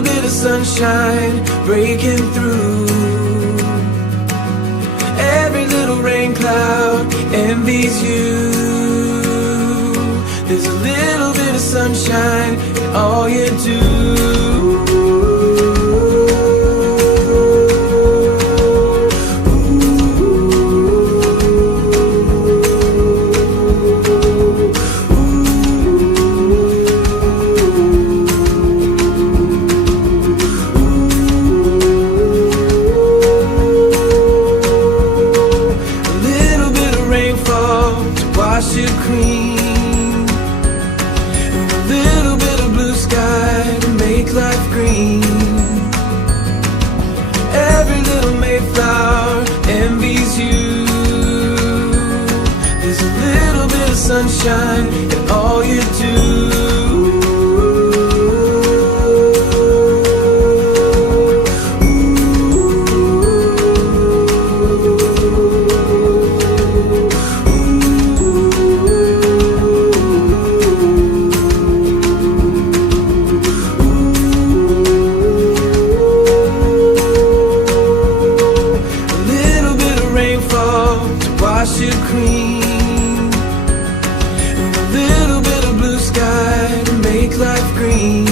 little bit of sunshine breaking through. Every little rain cloud envies you. There's a little bit of sunshine in all you do. Wash you clean, and a little bit of blue sky to make life green. Every little Mayflower envies you. There's a little bit of sunshine in all you do. Wash you clean, and a little bit of blue sky to make life green.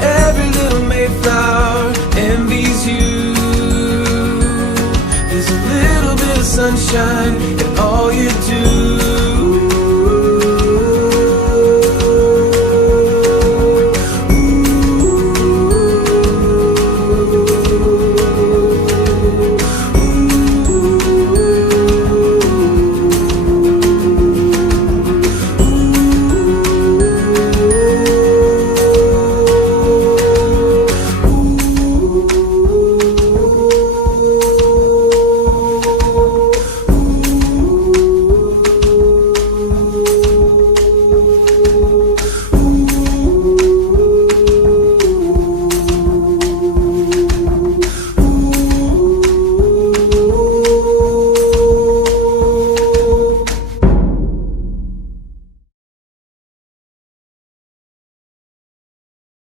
Every little Mayflower envies you. There's a little bit of sunshine